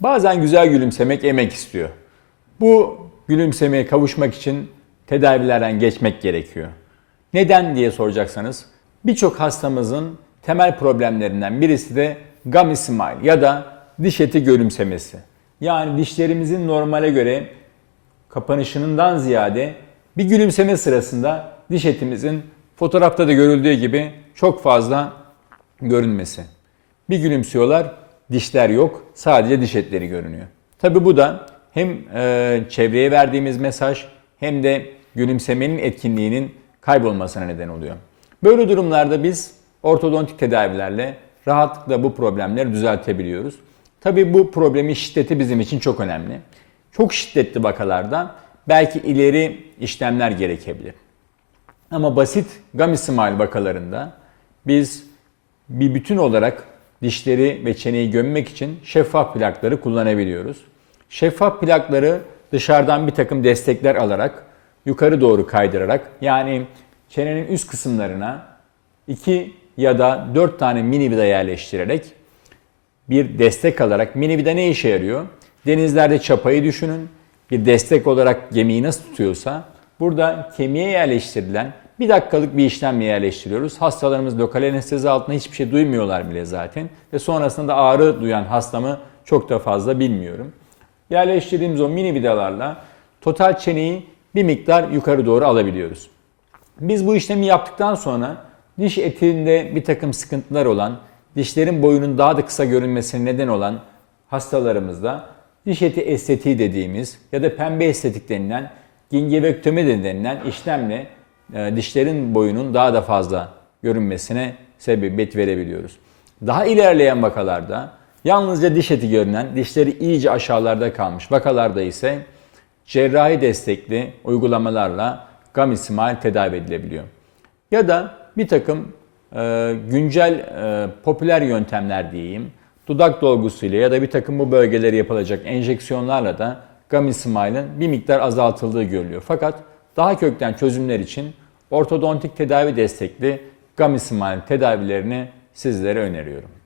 Bazen güzel gülümsemek emek istiyor. Bu gülümsemeye kavuşmak için tedavilerden geçmek gerekiyor. Neden diye soracaksanız birçok hastamızın temel problemlerinden birisi de gummy smile ya da diş eti gülümsemesi. Yani dişlerimizin normale göre kapanışından ziyade bir gülümseme sırasında diş etimizin fotoğrafta da görüldüğü gibi çok fazla görünmesi. Bir gülümsüyorlar, dişler yok, sadece diş etleri görünüyor. Tabi bu da hem e, çevreye verdiğimiz mesaj hem de gülümsemenin etkinliğinin kaybolmasına neden oluyor. Böyle durumlarda biz ortodontik tedavilerle rahatlıkla bu problemleri düzeltebiliyoruz. Tabi bu problemin şiddeti bizim için çok önemli. Çok şiddetli vakalarda belki ileri işlemler gerekebilir. Ama basit gummy smile vakalarında biz bir bütün olarak dişleri ve çeneyi gömmek için şeffaf plakları kullanabiliyoruz. Şeffaf plakları dışarıdan bir takım destekler alarak yukarı doğru kaydırarak yani çenenin üst kısımlarına 2 ya da 4 tane mini vida yerleştirerek bir destek alarak mini vida ne işe yarıyor? Denizlerde çapayı düşünün. Bir destek olarak gemiyi nasıl tutuyorsa burada kemiğe yerleştirilen bir dakikalık bir işlemle yerleştiriyoruz. Hastalarımız lokal anestezi altında hiçbir şey duymuyorlar bile zaten. Ve sonrasında ağrı duyan hastamı çok da fazla bilmiyorum. Yerleştirdiğimiz o mini vidalarla total çeneyi bir miktar yukarı doğru alabiliyoruz. Biz bu işlemi yaptıktan sonra diş etinde bir takım sıkıntılar olan, dişlerin boyunun daha da kısa görünmesine neden olan hastalarımızda diş eti estetiği dediğimiz ya da pembe estetik denilen gingivektomi de denilen işlemle dişlerin boyunun daha da fazla görünmesine sebebiyet verebiliyoruz. Daha ilerleyen vakalarda yalnızca diş eti görünen, dişleri iyice aşağılarda kalmış vakalarda ise cerrahi destekli uygulamalarla gummy smile tedavi edilebiliyor. Ya da bir takım e, güncel e, popüler yöntemler diyeyim, dudak dolgusuyla ya da bir takım bu bölgeleri yapılacak enjeksiyonlarla da gummy smile'ın bir miktar azaltıldığı görülüyor. Fakat daha kökten çözümler için ortodontik tedavi destekli gummy smile tedavilerini sizlere öneriyorum.